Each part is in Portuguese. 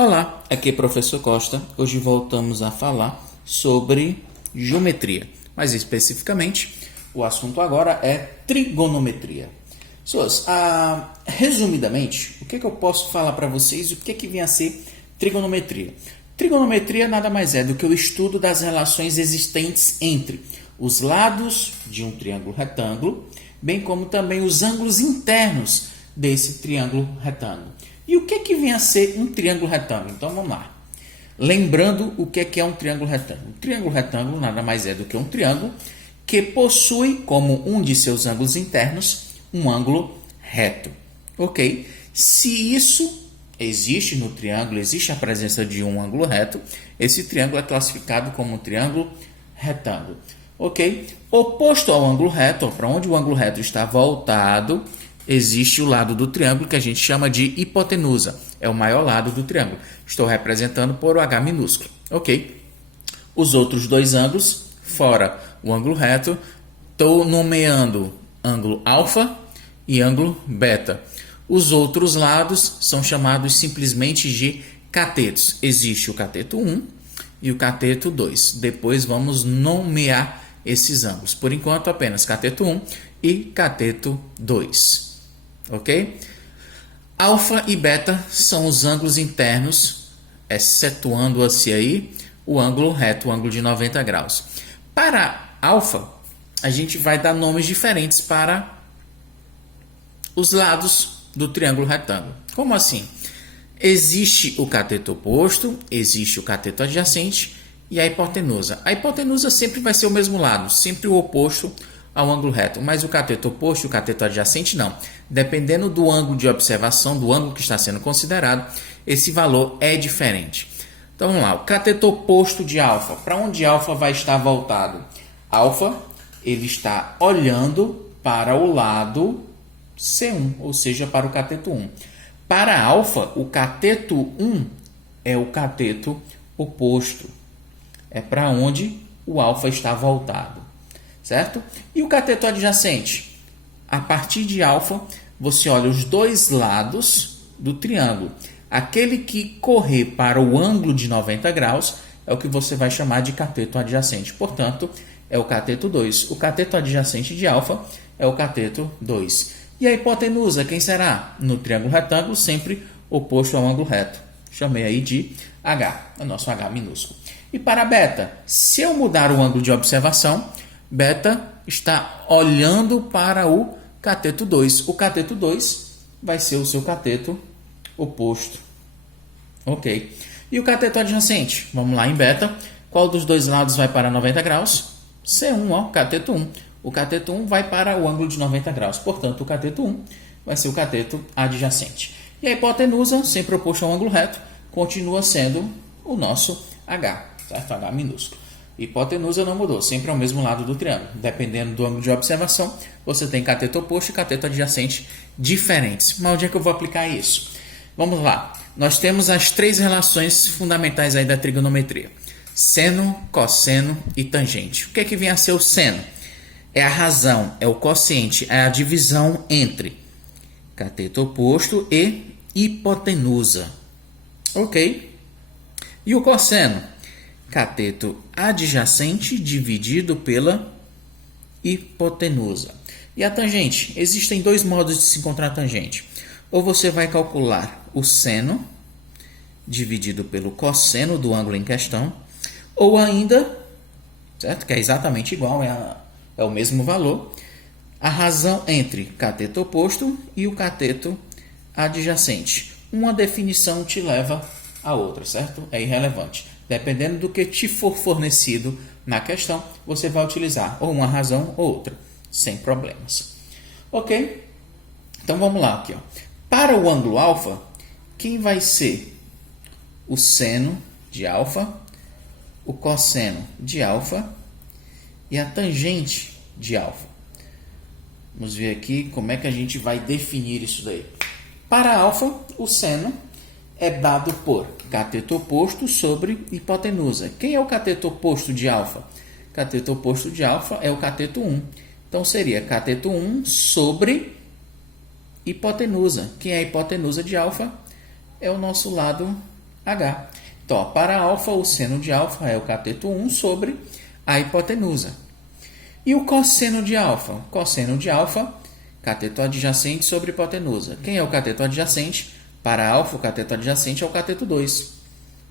Olá, aqui é o professor Costa. Hoje voltamos a falar sobre geometria, mais especificamente, o assunto agora é trigonometria. Pessoas, resumidamente, o que eu posso falar para vocês? O que vem a ser trigonometria? Trigonometria nada mais é do que o estudo das relações existentes entre os lados de um triângulo retângulo, bem como também os ângulos internos desse triângulo retângulo. E o que vem a ser um triângulo retângulo? Então vamos lá. Lembrando o que é um triângulo retângulo. Um triângulo retângulo nada mais é do que um triângulo que possui como um de seus ângulos internos um ângulo reto. Ok? Se isso existe no triângulo, existe a presença de um ângulo reto, esse triângulo é classificado como um triângulo retângulo. Ok? Oposto ao ângulo reto, para onde o ângulo reto está voltado, existe o lado do triângulo que a gente chama de hipotenusa. É o maior lado do triângulo. Estou representando por o H minúsculo. Ok? Os outros dois ângulos, fora o ângulo reto, estou nomeando ângulo alfa e ângulo beta. Os outros lados são chamados simplesmente de catetos. Existe o cateto 1 e o cateto 2. Depois vamos nomear esses ângulos. Por enquanto, apenas cateto 1 e cateto 2. Ok? Alfa e beta são os ângulos internos, excetuando-se aí o ângulo reto, o ângulo de 90 graus. Para alfa, a gente vai dar nomes diferentes para os lados do triângulo retângulo. Como assim? Existe o cateto oposto, existe o cateto adjacente e a hipotenusa. A hipotenusa sempre vai ser o mesmo lado, sempre o oposto ao ângulo reto, mas o cateto oposto e o cateto adjacente não. Dependendo do ângulo de observação, do ângulo que está sendo considerado, esse valor é diferente. Então vamos lá, o cateto oposto de alfa. Para onde alfa vai estar voltado? Alfa, ele está olhando para o lado C1, ou seja, para o cateto 1. Para alfa, o cateto 1 é o cateto oposto. É para onde o alfa está voltado. Certo? E o cateto adjacente? A partir de alfa, você olha os dois lados do triângulo. Aquele que correr para o ângulo de 90 graus é o que você vai chamar de cateto adjacente. Portanto, é o cateto 2. O cateto adjacente de alfa é o cateto 2. E a hipotenusa, quem será? No triângulo retângulo, sempre oposto ao ângulo reto. Chamei aí de H, o nosso H minúsculo. E para beta, se eu mudar o ângulo de observação, beta está olhando para o cateto 2. O cateto 2 vai ser o seu cateto oposto. Ok. E o cateto adjacente? Vamos lá em beta. Qual dos dois lados vai para 90 graus? C1, ó, cateto 1. O cateto 1 vai para o ângulo de 90 graus. Portanto, o cateto 1 vai ser o cateto adjacente. E a hipotenusa, sempre oposto ao ângulo reto, continua sendo o nosso H, certo? H minúsculo. Hipotenusa não mudou, sempre ao mesmo lado do triângulo. Dependendo do ângulo de observação, você tem cateto oposto e cateto adjacente diferentes. Mas onde é que eu vou aplicar isso? Vamos lá. Nós temos as três relações fundamentais aí da trigonometria. Seno, cosseno e tangente. O que vem a ser o seno? É a razão, é o quociente, é a divisão entre cateto oposto e hipotenusa. Ok? E o cosseno? Cateto adjacente dividido pela hipotenusa. E a tangente? Existem dois modos de se encontrar a tangente. Ou você vai calcular o seno dividido pelo cosseno do ângulo em questão, ou ainda, certo? Que é exatamente igual, é o mesmo valor, a razão entre cateto oposto e o cateto adjacente. Uma definição te leva a outra, certo? É irrelevante. Dependendo do que te for fornecido na questão, você vai utilizar ou uma razão ou outra, sem problemas. Ok? Então vamos lá aqui, ó. Para o ângulo alfa, quem vai ser o seno de alfa, o cosseno de alfa e a tangente de alfa? Vamos ver aqui como é que a gente vai definir isso daí. Para alfa, o seno é dado por cateto oposto sobre hipotenusa. Quem é o cateto oposto de alfa? Cateto oposto de alfa é o cateto 1. Então, seria cateto 1 sobre hipotenusa. Quem é a hipotenusa de alfa? É o nosso lado H. Então, ó, para alfa, o seno de alfa é o cateto 1 sobre a hipotenusa. E o cosseno de alfa? Cosseno de alfa, cateto adjacente sobre hipotenusa. Quem é o cateto adjacente? Para alfa, o cateto adjacente é o cateto 2.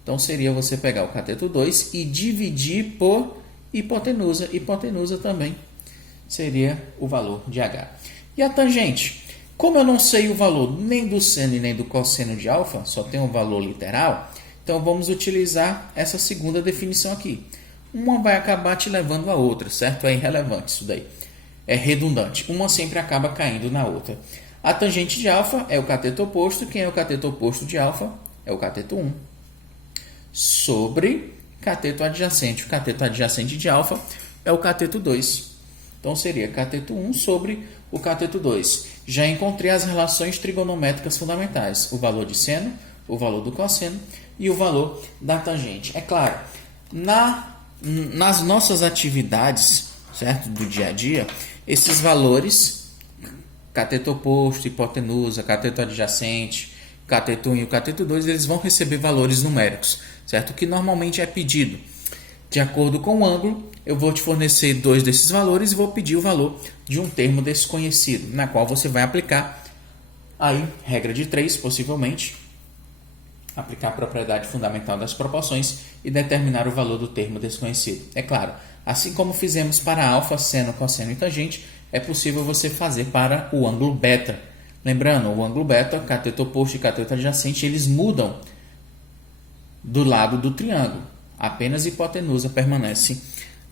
Então, seria você pegar o cateto 2 e dividir por hipotenusa. Hipotenusa também seria o valor de H. E a tangente? Como eu não sei o valor nem do seno e nem do cosseno de alfa, só tem um valor literal, então vamos utilizar essa segunda definição aqui. Uma vai acabar te levando a outra, certo? É irrelevante isso daí. É redundante. Uma sempre acaba caindo na outra. A tangente de alfa é o cateto oposto. Quem é o cateto oposto de alfa? É o cateto 1. Sobre cateto adjacente. O cateto adjacente de alfa é o cateto 2. Então, seria cateto 1 sobre o cateto 2. Já encontrei as relações trigonométricas fundamentais. O valor de seno, o valor do cosseno e o valor da tangente. É claro, nas nossas atividades, certo, do dia a dia, esses valores, cateto oposto, hipotenusa, cateto adjacente, cateto 1 e o cateto 2, eles vão receber valores numéricos, certo? O que normalmente é pedido. De acordo com o ângulo, eu vou te fornecer 2 desses valores e vou pedir o valor de um termo desconhecido, na qual você vai aplicar aí regra de 3, possivelmente, aplicar a propriedade fundamental das proporções e determinar o valor do termo desconhecido. É claro, assim como fizemos para alfa, seno, cosseno e tangente, é possível você fazer para o ângulo beta. Lembrando, o ângulo beta, cateto oposto e cateto adjacente, eles mudam do lado do triângulo. Apenas a hipotenusa permanece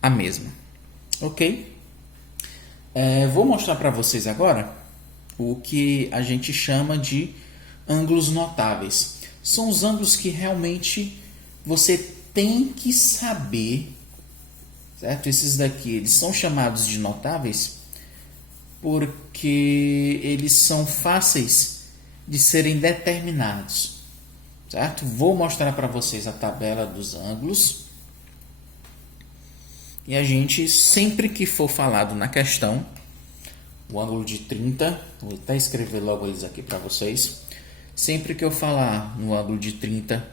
a mesma. Ok? Vou mostrar para vocês agora o que a gente chama de ângulos notáveis. São os ângulos que realmente você tem que saber, certo? Esses daqui, eles são chamados de notáveis porque eles são fáceis de serem determinados, certo? Vou mostrar para vocês a tabela dos ângulos. E a gente, sempre que for falado na questão, o ângulo de 30, vou até escrever logo eles aqui para vocês. Sempre que eu falar no ângulo de 30,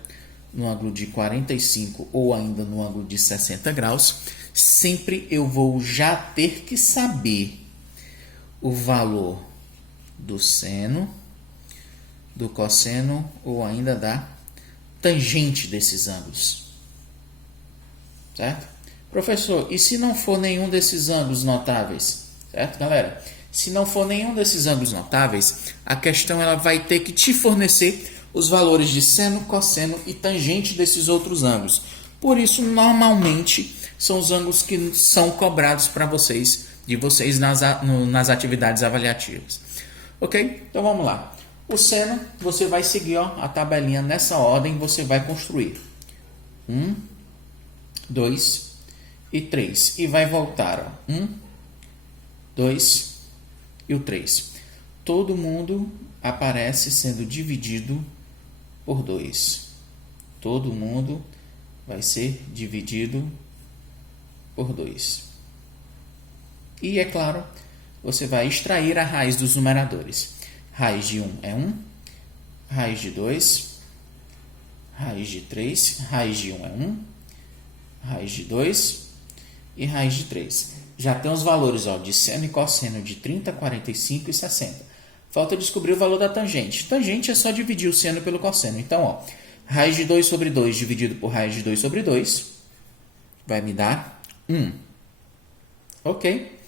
no ângulo de 45 ou ainda no ângulo de 60 graus, sempre eu vou já ter que saber o valor do seno, do cosseno ou ainda da tangente desses ângulos. Certo? Professor, e se não for nenhum desses ângulos notáveis? Certo, galera? Se não for nenhum desses ângulos notáveis, a questão ela vai ter que te fornecer os valores de seno, cosseno e tangente desses outros ângulos. Por isso, normalmente, são os ângulos que são cobrados para vocês, de vocês nas atividades avaliativas. Ok? Então, vamos lá. O seno, você vai seguir a tabelinha nessa ordem, você vai construir. 1, 2 e 3. E vai voltar. 1, 2 e o 3. Todo mundo aparece sendo dividido por 2. Todo mundo vai ser dividido por 2. E, é claro, você vai extrair a raiz dos numeradores. Raiz de 1 é 1, raiz de 2, raiz de 3, raiz de 1 é 1, raiz de 2 e raiz de 3. Já tem os valores de seno e cosseno de 30, 45 e 60. Falta descobrir o valor da tangente. Tangente é só dividir o seno pelo cosseno. Então, raiz de 2 sobre 2 dividido por raiz de 2 sobre 2 vai me dar 1. Ok?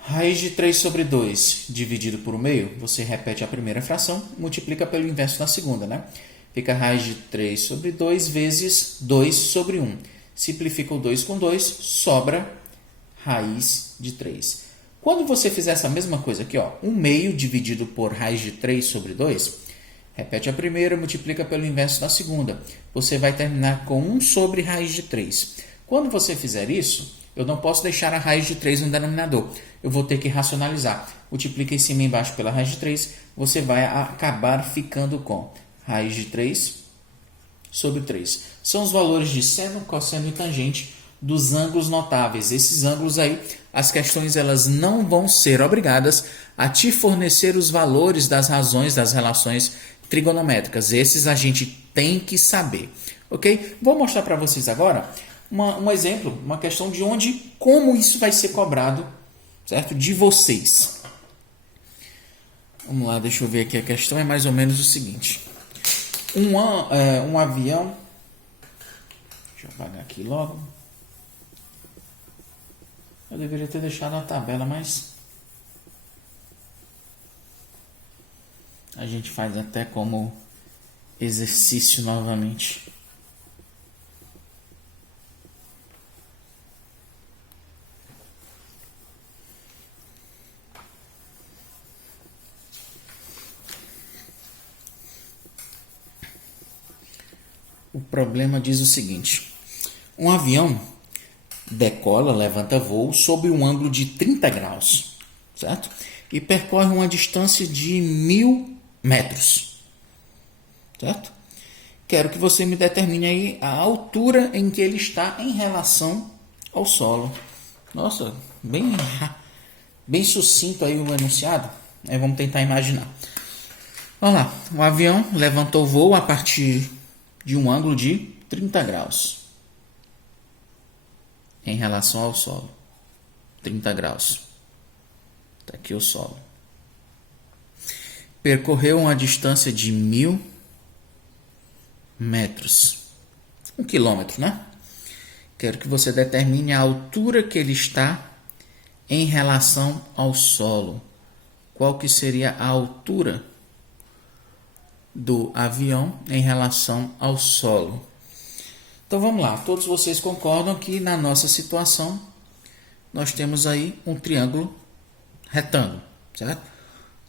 Raiz de 3 sobre 2 dividido por meio, você repete a primeira fração, multiplica pelo inverso na segunda, né? Fica raiz de 3 sobre 2 vezes 2 sobre 1. Simplifica o 2 com 2, sobra raiz de 3. Quando você fizer essa mesma coisa aqui, 1 meio dividido por raiz de 3 sobre 2, repete a primeira, multiplica pelo inverso na segunda. Você vai terminar com 1 sobre raiz de 3. Quando você fizer isso, eu não posso deixar a raiz de 3 no denominador. Eu vou ter que racionalizar. Multiplica em cima e embaixo pela raiz de 3, você vai acabar ficando com raiz de 3 sobre 3. São os valores de seno, cosseno e tangente dos ângulos notáveis. Esses ângulos aí, as questões elas não vão ser obrigadas a te fornecer os valores das razões, das relações trigonométricas. Esses a gente tem que saber, ok? Vou mostrar para vocês agora um exemplo, uma questão de como isso vai ser cobrado, certo? De vocês. Vamos lá, deixa eu ver aqui. A questão é mais ou menos o seguinte. Um avião... Deixa eu apagar aqui logo. Eu deveria ter deixado a tabela, mas... a gente faz até como exercício novamente. O problema diz o seguinte: um avião decola, levanta voo sob um ângulo de 30 graus, certo? E percorre uma distância de 1000 metros, certo? Quero que você me determine aí a altura em que ele está em relação ao solo. Nossa, bem sucinto aí o enunciado. Aí vamos tentar imaginar. Vamos lá, o avião levantou voo a partir de um ângulo de 30 graus em relação ao solo. 30 graus. Está aqui o solo. Percorreu uma distância de 1000 metros. 1 quilômetro, né? Quero que você determine a altura que ele está em relação ao solo. Qual que seria a altura do avião em relação ao solo? Então vamos lá, todos vocês concordam que na nossa situação nós temos aí um triângulo retângulo, certo?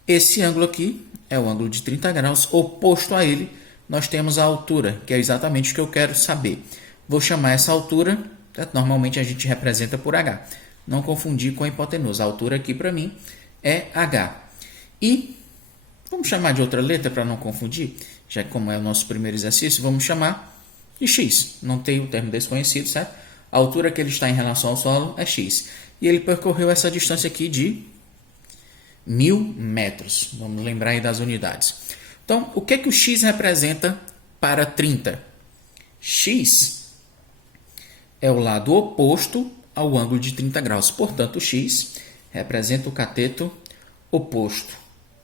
Esse ângulo aqui é o ângulo de 30 graus, oposto a ele nós temos a altura, que é exatamente o que eu quero saber. Vou chamar essa altura, certo? Normalmente a gente representa por H, não confundir com a hipotenusa. A altura aqui para mim é H. E vamos chamar de outra letra para não confundir, já que como é o nosso primeiro exercício, vamos chamar de x. Não tem o termo desconhecido, certo? A altura que ele está em relação ao solo é x. E ele percorreu essa distância aqui de 1000 metros. Vamos lembrar aí das unidades. Então, o que é que o x representa para 30? X é o lado oposto ao ângulo de 30 graus. Portanto, o x representa o cateto oposto,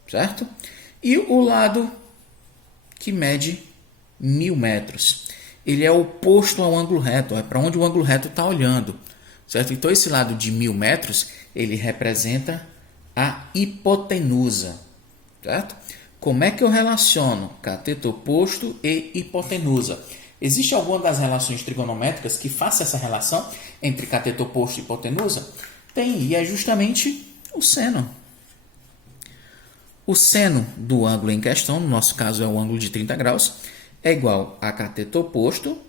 certo? E o lado que mede 1000 metros, ele é oposto ao ângulo reto, é para onde o ângulo reto está olhando, certo? Então, esse lado de 1000 metros, ele representa a hipotenusa, certo? Como é que eu relaciono cateto oposto e hipotenusa? Existe alguma das relações trigonométricas que faça essa relação entre cateto oposto e hipotenusa? Tem, e é justamente o seno. O seno do ângulo em questão, no nosso caso é o ângulo de 30 graus, é igual a cateto oposto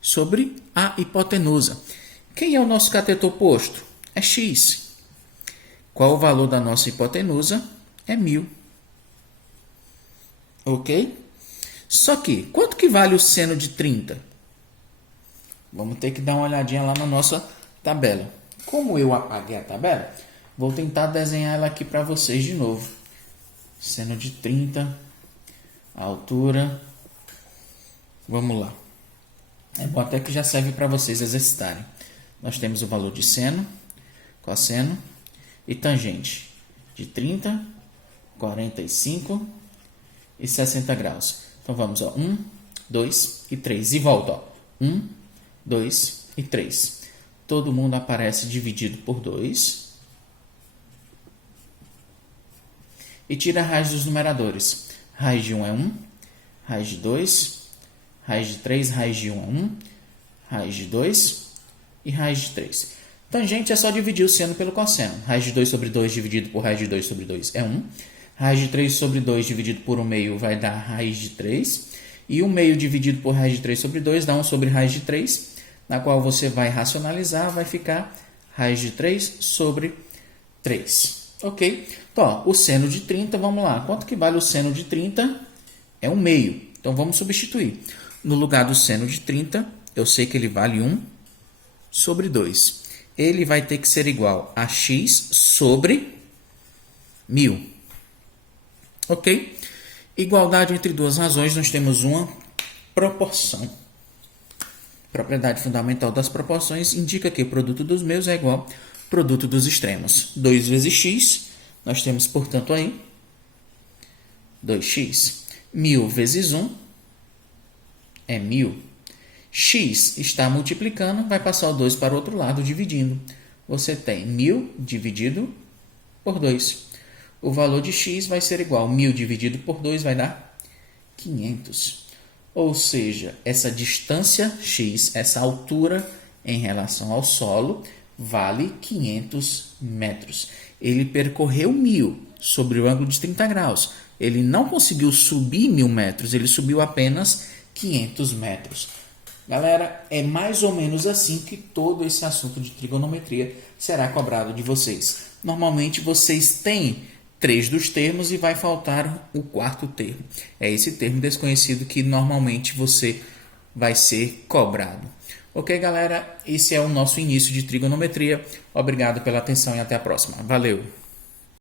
sobre a hipotenusa. Quem é o nosso cateto oposto? É x. Qual o valor da nossa hipotenusa? É 1000. Ok? Só que, quanto que vale o seno de 30? Vamos ter que dar uma olhadinha lá na nossa tabela. Como eu apaguei a tabela, vou tentar desenhar ela aqui para vocês de novo. Seno de 30, a altura. Vamos lá. É bom até que já serve para vocês exercitarem. Nós temos o valor de seno, cosseno e tangente de 30, 45 e 60 graus. Então vamos, ó, 1, 2 e 3. E volta, ó. 1, 2 e 3. Todo mundo aparece dividido por 2. E tira a raiz dos numeradores. Raiz de 1 é 1, raiz de 2, raiz de 3, raiz de 1 é 1, raiz de 2 e raiz de 3. Tangente é só dividir o seno pelo cosseno. Raiz de 2 sobre 2 dividido por raiz de 2 sobre 2 é 1. Raiz de 3 sobre 2 dividido por 1 meio vai dar raiz de 3. E 1 meio dividido por raiz de 3 sobre 2 dá 1 sobre raiz de 3, na qual você vai racionalizar, vai ficar raiz de 3 sobre 3. Ok? Então, ó, o seno de 30, vamos lá. Quanto que vale o seno de 30? É 1 meio. Então, vamos substituir. No lugar do seno de 30, eu sei que ele vale 1 sobre 2. Ele vai ter que ser igual a x sobre 1000. Ok? Igualdade entre duas razões, nós temos uma proporção. Propriedade fundamental das proporções indica que o produto dos meios é igual ao produto dos extremos. 2 vezes x, nós temos, portanto, aí 2x. 1000 vezes 1 é 1000. X está multiplicando, vai passar o 2 para o outro lado, dividindo. Você tem 1000 dividido por 2. O valor de x vai ser igual a 1000 dividido por 2, vai dar 500. Ou seja, essa distância x, essa altura em relação ao solo, vale 500 metros. Ele percorreu 1000 sobre o ângulo de 30 graus. Ele não conseguiu subir 1000 metros, ele subiu apenas 500 metros. Galera, é mais ou menos assim que todo esse assunto de trigonometria será cobrado de vocês. Normalmente vocês têm 3 dos termos e vai faltar o quarto termo. É esse termo desconhecido que normalmente você vai ser cobrado. Ok, galera? Esse é o nosso início de trigonometria. Obrigado pela atenção e até a próxima. Valeu!